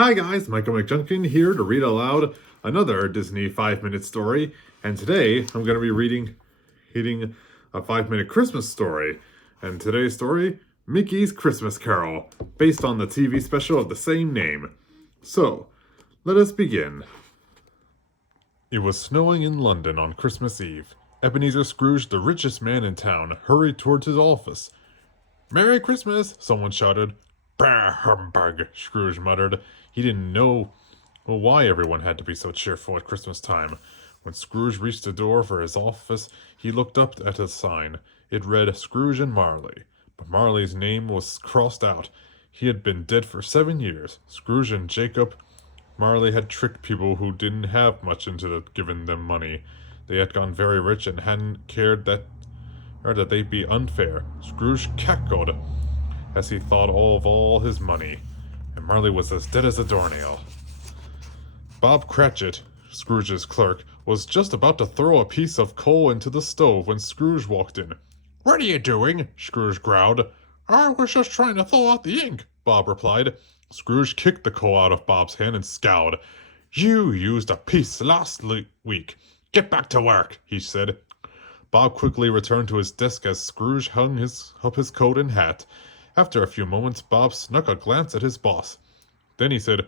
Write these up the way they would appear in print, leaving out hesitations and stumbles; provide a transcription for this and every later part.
Hi guys, Michael McJunkin here to read aloud another Disney 5-minute story, and today I'm going to be reading a 5-minute Christmas story. And today's story, Mickey's Christmas Carol, based on the TV special of the same name. So, let us begin. It was snowing in London on Christmas Eve. Ebenezer Scrooge, the richest man in town, hurried towards his office. "Merry Christmas!" someone shouted. "Bah, humbug!" Scrooge muttered. He didn't know why everyone had to be so cheerful at Christmas time. When Scrooge reached the door for his office, he looked up at a sign. It read Scrooge and Marley, but Marley's name was crossed out. He had been dead for 7 years. Scrooge and Jacob Marley had tricked people who didn't have much into giving them money. They had gone very rich and hadn't cared that they'd be unfair. Scrooge cackled as he thought of all his money, and Marley was as dead as a doornail. Bob Cratchit, Scrooge's clerk, was just about to throw a piece of coal into the stove when Scrooge walked in. "What are you doing?" Scrooge growled. "I was just trying to thaw out the ink," Bob replied. Scrooge kicked the coal out of Bob's hand and scowled. "You used a piece last week. Get back to work," he said. Bob quickly returned to his desk as Scrooge hung up his coat and hat. After a few moments, Bob snuck a glance at his boss. Then he said,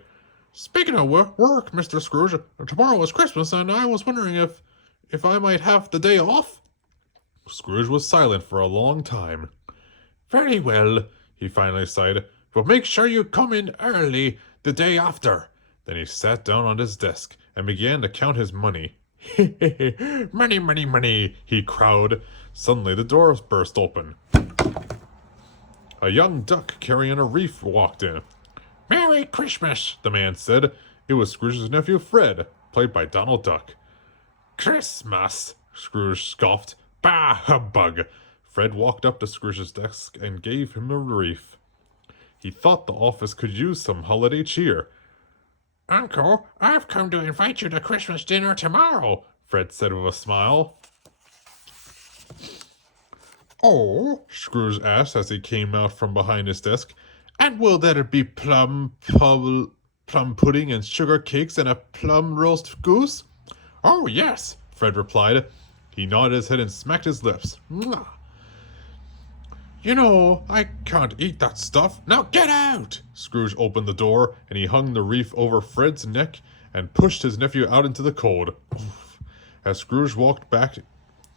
"Speaking of work, Mr. Scrooge, tomorrow is Christmas, and I was wondering if I might have the day off." Scrooge was silent for a long time. "Very well," he finally sighed, "but make sure you come in early the day after." Then he sat down on his desk and began to count his money. "Money, money, money," he crowed. Suddenly the doors burst open. A young duck carrying a wreath walked in. "Merry Christmas," the man said. It was Scrooge's nephew Fred, played by Donald Duck. "Christmas," Scrooge scoffed. "Bah, humbug." Fred walked up to Scrooge's desk and gave him a wreath. He thought the office could use some holiday cheer. "Uncle, I've come to invite you to Christmas dinner tomorrow," Fred said with a smile. "Oh," Scrooge asked as he came out from behind his desk, "and will there be plum pudding and sugar cakes and a plum roast goose?" "Oh, yes," Fred replied. He nodded his head and smacked his lips. "Mwah. You know, I can't eat that stuff. Now get out!" Scrooge opened the door, and he hung the wreath over Fred's neck and pushed his nephew out into the cold. As Scrooge walked back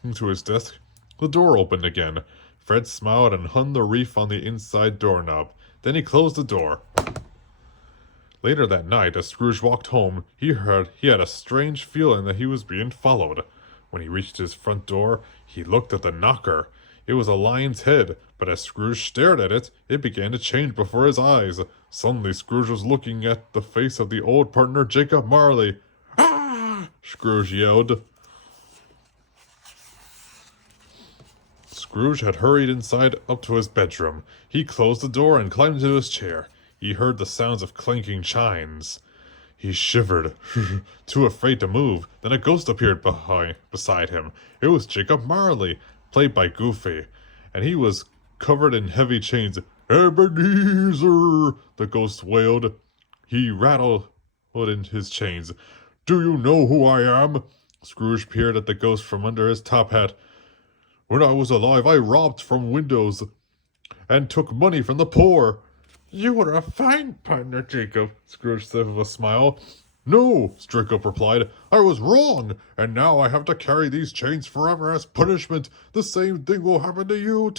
into his desk, the door opened again. Fred smiled and hung the wreath on the inside doorknob. Then he closed the door. Later that night, as Scrooge walked home, he had a strange feeling that he was being followed. When he reached his front door, he looked at the knocker. It was a lion's head, but as Scrooge stared at it, it began to change before his eyes. Suddenly, Scrooge was looking at the face of the old partner, Jacob Marley. "Ah!" Scrooge yelled. Scrooge had hurried inside up to his bedroom. He closed the door and climbed into his chair. He heard the sounds of clanking chimes. He shivered, too afraid to move. Then a ghost appeared beside him. It was Jacob Marley, played by Goofy, and he was covered in heavy chains. "Ebenezer!" the ghost wailed. He rattled in his chains. "Do you know who I am?" Scrooge peered at the ghost from under his top hat. "When I was alive, I robbed from windows and took money from the poor." "You were a fine partner, Jacob," Scrooge said with a smile. "No," Jacob replied, "I was wrong, and now I have to carry these chains forever as punishment. The same thing will happen to you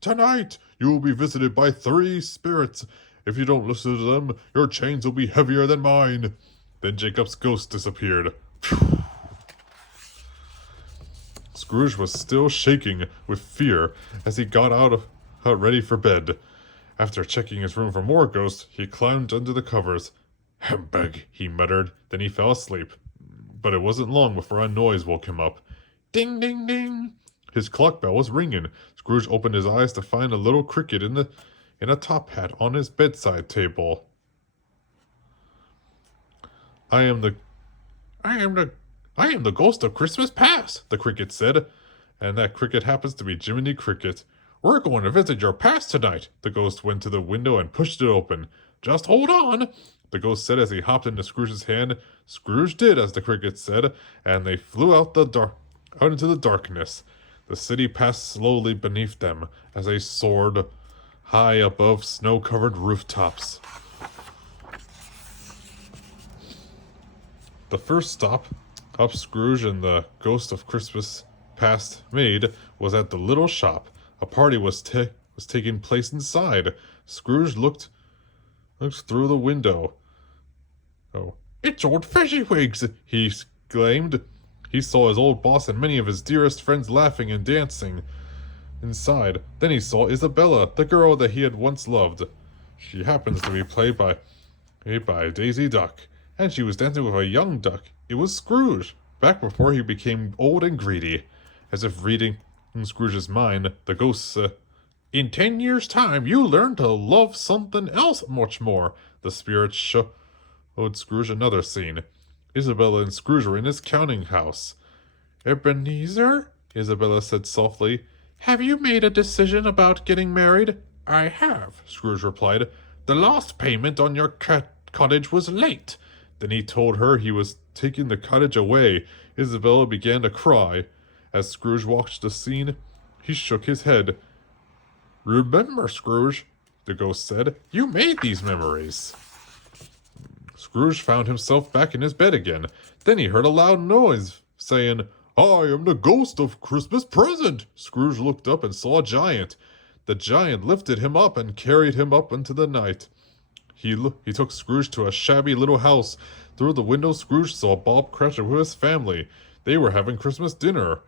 tonight. You will be visited by 3 spirits. If you don't listen to them, your chains will be heavier than mine." Then Jacob's ghost disappeared. Phew. Scrooge was still shaking with fear as he got out ready for bed. After checking his room for more ghosts, he climbed under the covers. "Humbug," he muttered. Then he fell asleep. But it wasn't long before a noise woke him up. Ding, ding, ding. His clock bell was ringing. Scrooge opened his eyes to find a little cricket in a top hat on his bedside table. I am the ghost of Christmas past," the cricket said. And that cricket happens to be Jiminy Cricket. "We're going to visit your past tonight." The ghost went to the window and pushed it open. Just hold on, the ghost said as he hopped into Scrooge's hand. Scrooge did as the cricket said, and they flew out into the darkness. The city passed slowly beneath them as they soared high above snow-covered rooftops. The first stop Scrooge and the Ghost of Christmas Past made was at the little shop. A party was taking place inside. Scrooge looked through the window. Oh, it's old Fezziwigs, he exclaimed. He saw his old boss and many of his dearest friends laughing and dancing inside. Then he saw Isabella, the girl that he had once loved. She happens to be played by Daisy Duck, and she was dancing with a young duck. It was Scrooge, back before he became old and greedy. As if reading in Scrooge's mind, the ghost said, "In 10 years' time, you learn to love something else much more." The spirit showed Scrooge another scene. Isabella and Scrooge were in his counting house. "Ebenezer," Isabella said softly, "have you made a decision about getting married?" "I have," Scrooge replied. "The last payment on your cottage was late." Then he told her he was taking the cottage away. Isabella began to cry. As Scrooge watched the scene, he shook his head. "Remember, Scrooge," the ghost said, "you made these memories." Scrooge found himself back in his bed again. Then he heard a loud noise, saying, "I am the ghost of Christmas present." Scrooge looked up and saw a giant. The giant lifted him up and carried him up into the night. He took Scrooge to a shabby little house. Through the window, Scrooge saw Bob Cratchit with his family. They were having Christmas dinner.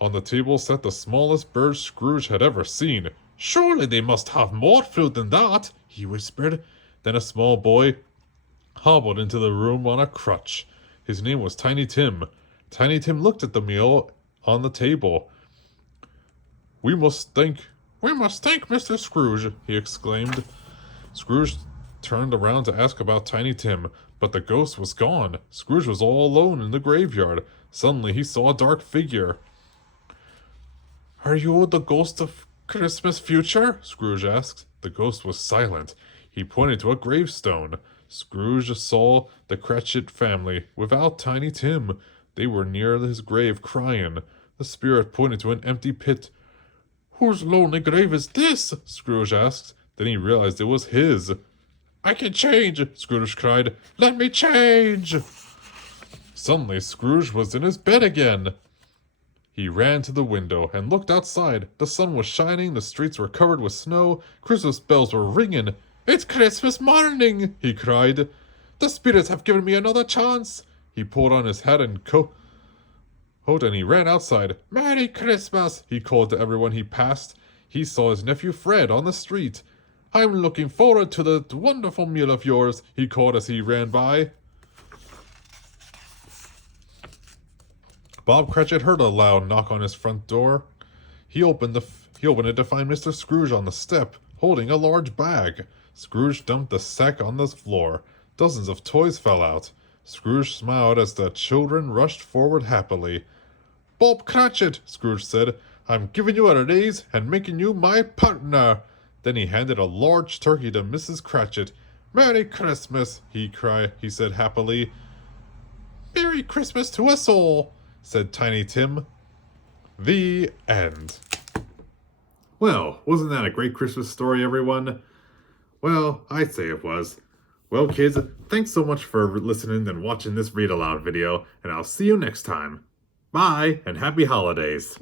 On the table sat the smallest bird Scrooge had ever seen. "Surely they must have more food than that," he whispered. Then a small boy hobbled into the room on a crutch. His name was Tiny Tim. Tiny Tim looked at the meal on the table. We must thank Mr. Scrooge," he exclaimed. Scrooge turned around to ask about Tiny Tim, but the ghost was gone. Scrooge was all alone in the graveyard. Suddenly he saw a dark figure. "Are you the ghost of Christmas future?" Scrooge asked. The ghost was silent. He pointed to a gravestone. Scrooge saw the Cratchit family without Tiny Tim. They were near his grave crying. The spirit pointed to an empty pit. "Whose lonely grave is this?" Scrooge asked. Then he realized it was his. "I can change!" Scrooge cried. "Let me change!" Suddenly Scrooge was in his bed again. He ran to the window and looked outside. The sun was shining, the streets were covered with snow, Christmas bells were ringing. "It's Christmas morning!" he cried. "The spirits have given me another chance!" He pulled on his hat and coat and he ran outside. "Merry Christmas!" he called to everyone he passed. He saw his nephew Fred on the street. "I'm looking forward to the wonderful meal of yours," he called as he ran by. Bob Cratchit heard a loud knock on his front door. He opened it to find Mr. Scrooge on the step, holding a large bag. Scrooge dumped the sack on the floor. Dozens of toys fell out. Scrooge smiled as the children rushed forward happily. "Bob Cratchit," Scrooge said, "I'm giving you a raise and making you my partner." Then he handed a large turkey to Mrs. Cratchit. "Merry Christmas," he said happily. "Merry Christmas to us all," said Tiny Tim. The end. Well, wasn't that a great Christmas story, everyone? Well, I'd say it was. Well, kids, thanks so much for listening and watching this read aloud video, and I'll see you next time. Bye, and happy holidays.